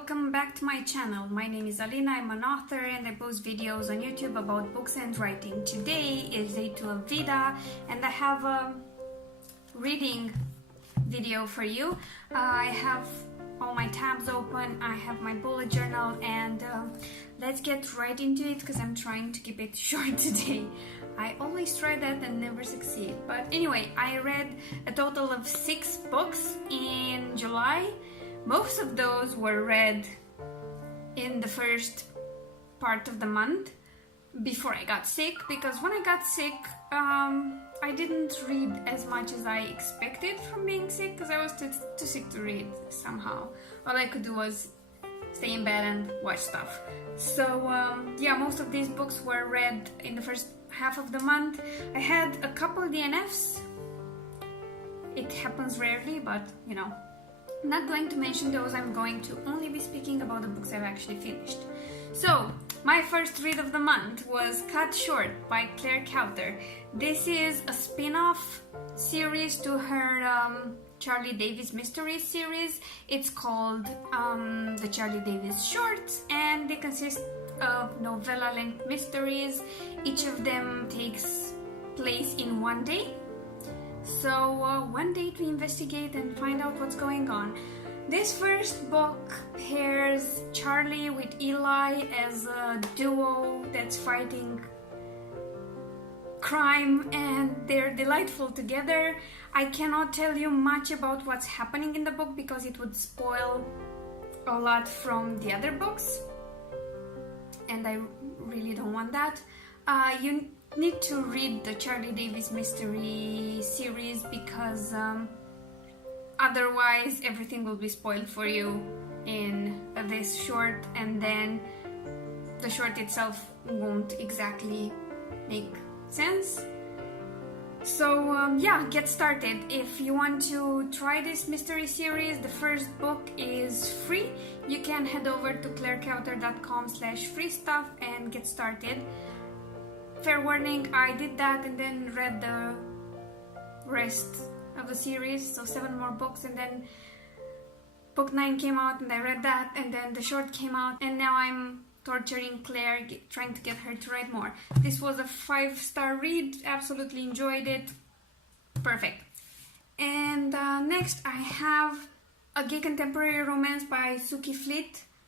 welcome back to my channel. My name is Alina, I'm an author and I post videos on YouTube about books and writing. Today is day 2 of VEDA and I have a reading video for you. I have all my tabs open, I have my bullet journal, and let's get right into it because I'm trying to keep it short today. I always try that and never succeed. But anyway, I read a total of 6 books in July. Most of those were read in the first part of the month before I got sick, because when I got sick, I didn't read as much as I expected from being sick because I was too sick to read somehow. All I could do was stay in bed and watch stuff. So yeah, most of these books were read in the first half of the month. I had a couple DNFs. It happens rarely, but you know, I'm not going to mention those. I'm going to only be speaking about the books I've actually finished. So, my first read of the month was Cut Short by Clare Kauter. This is a spin-off series to her Charlie Davis Mysteries series. It's called the Charlie Davis Shorts, and they consist of novella-length mysteries. Each of them takes place in one day. So one day to investigate and find out what's going on. This first book pairs Charlie with Eli as a duo that's fighting crime, and they're delightful together. I cannot tell you much about what's happening in the book because it would spoil a lot from the other books, and I really don't want that. You need to read the Charlie Davis Mystery series because otherwise everything will be spoiled for you in this short, and then the short itself won't exactly make sense. So yeah, get started. If you want to try this mystery series, the first book is free. You can head over to clarekauter.com/free stuff and get started. Fair warning, I did that and then read the rest of the series, so 7 more books, and then book 9 came out and I read that, and then the short came out, and now I'm torturing Claire, trying to get her to write more. This was a 5-star read, absolutely enjoyed it, perfect. And next I have a gay contemporary romance by Suki,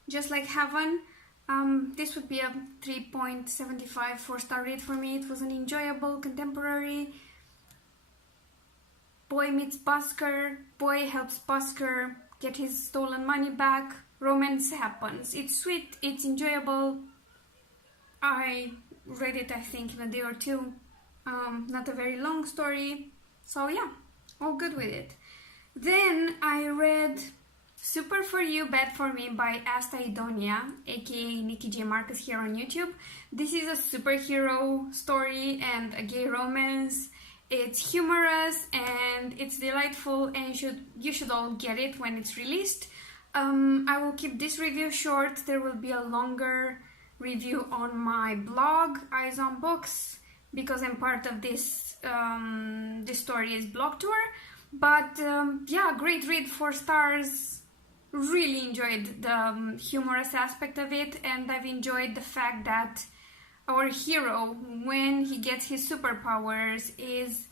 Just Like Heaven. This would be a 3.75 4-star read for me. It was an enjoyable contemporary. Boy meets busker, boy helps busker get his stolen money back, romance happens. It's sweet, it's enjoyable. I read it I think in a day or two. Not a very long story, so yeah, all good with it. Then I read Super For You, Bad For Me by Asta, Idonea, aka Nikki J. Marcus here on YouTube. This is a superhero story and a gay romance. It's humorous and it's delightful, and you should all get it when it's released. I will keep this review short. There will be a longer review on my blog, Eyes on Books, because I'm part of this story is blog tour. But yeah, great read, 4 stars. Really enjoyed the humorous aspect of it, and I've enjoyed the fact that our hero, when he gets his superpowers, is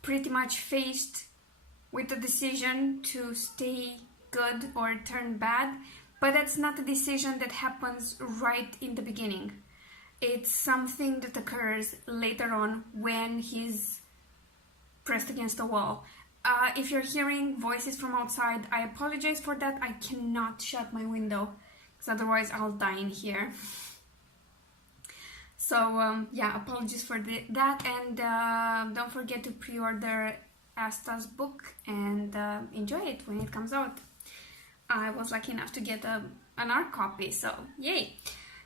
pretty much faced with the decision to stay good or turn bad, but that's not a decision that happens right in the beginning. It's something that occurs later on when he's pressed against a wall. If you're hearing voices from outside, I apologize for that. I cannot shut my window because otherwise I'll die in here. So yeah, apologies for that, and don't forget to pre-order Asta's book and enjoy it when it comes out. I was lucky enough to get an art copy, so yay!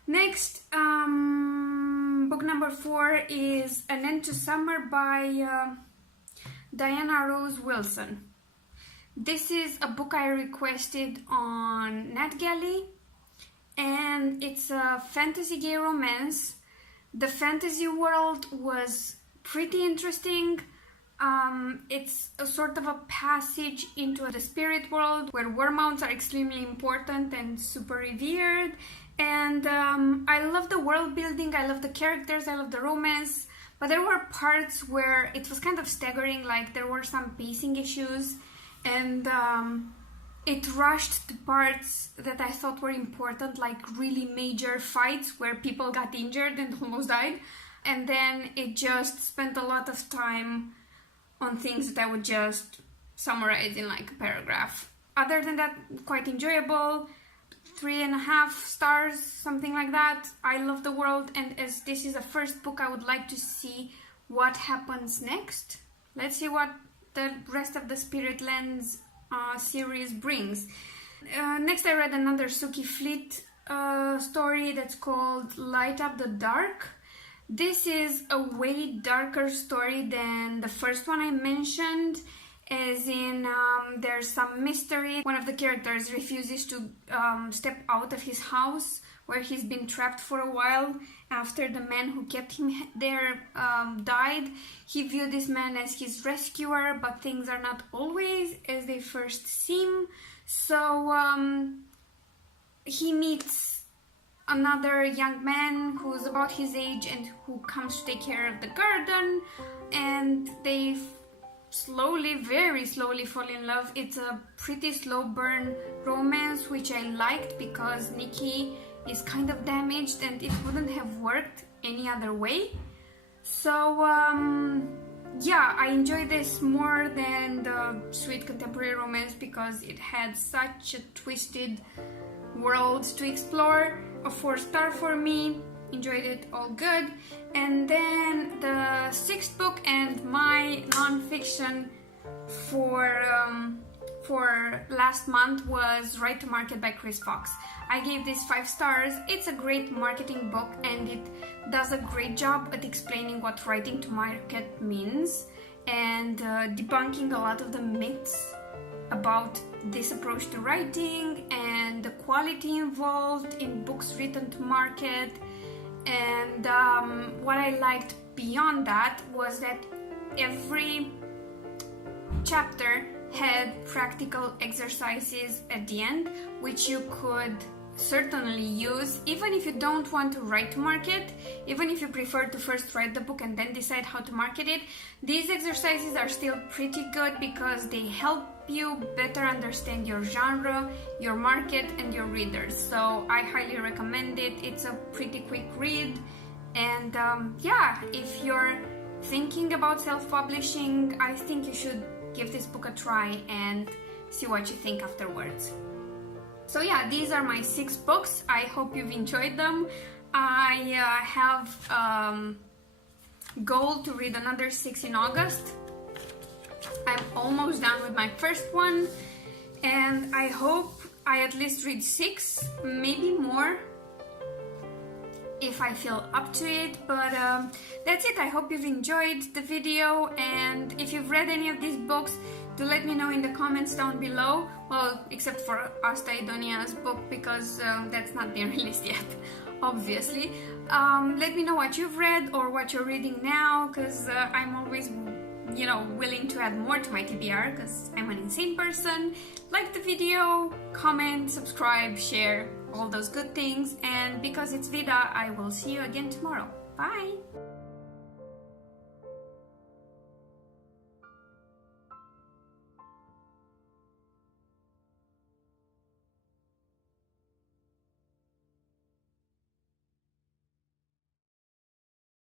Next, book number 4 is An End to Summer by Diana Rose Wilson. This is a book I requested on NetGalley, and it's a fantasy gay romance. The fantasy world was pretty interesting. It's a sort of a passage into the spirit world where werewolves are extremely important and super revered. And I love the world building, I love the characters, I love the romance. But there were parts where it was kind of staggering, like there were some pacing issues, and it rushed the parts that I thought were important, like really major fights where people got injured and almost died. And then it just spent a lot of time on things that I would just summarize in like a paragraph. Other than that, quite enjoyable. 3.5 stars, something like that. I love the world, and as this is a first book, I would like to see what happens next. Let's see what the rest of the Spirit Lens series brings. Next, I read another Suki Fleet story that's called Light Up the Dark. This is a way darker story than the first one I mentioned, as in there's some mystery. One of the characters refuses to step out of his house where he's been trapped for a while after the man who kept him there died. He viewed this man as his rescuer, but things are not always as they first seem. So he meets another young man who's about his age and who comes to take care of the garden, and they slowly, very slowly fall in love. It's a pretty slow burn romance, which I liked because Nikki is kind of damaged and it wouldn't have worked any other way. So yeah, I enjoyed this more than the sweet contemporary romance because it had such a twisted world to explore. A 4-star for me. Enjoyed it all good. And then the 6th book and my non-fiction for last month was Right to Market by Chris Fox. I gave this 5 stars. It's a great marketing book and it does a great job at explaining what writing to market means and debunking a lot of the myths about this approach to writing and the quality involved in books written to market. And what I liked beyond that was that every chapter had practical exercises at the end, which you could certainly use even if you don't want to write to market, even if you prefer to first write the book and then decide how to market it. These exercises are still pretty good because they help you better understand your genre, your market, and your readers. So I highly recommend it. It's a pretty quick read, and yeah, if you're thinking about self-publishing, I think you should give this book a try and see what you think afterwards. So yeah, these are my 6 books. I hope you've enjoyed them. I have goal to read another 6 in August. I'm almost done with my first one, and I hope I at least read 6, maybe more if I feel up to it. But that's it. I hope you've enjoyed the video, and if you've read any of these books, do let me know in the comments down below. Well, except for Asta Idonea's book, because that's not been released yet, obviously. Let me know what you've read or what you're reading now, because I'm always, you know, willing to add more to my TBR, because I'm an insane person. Like the video, comment, subscribe, share, all those good things. And because it's VEDA, I will see you again tomorrow. Bye!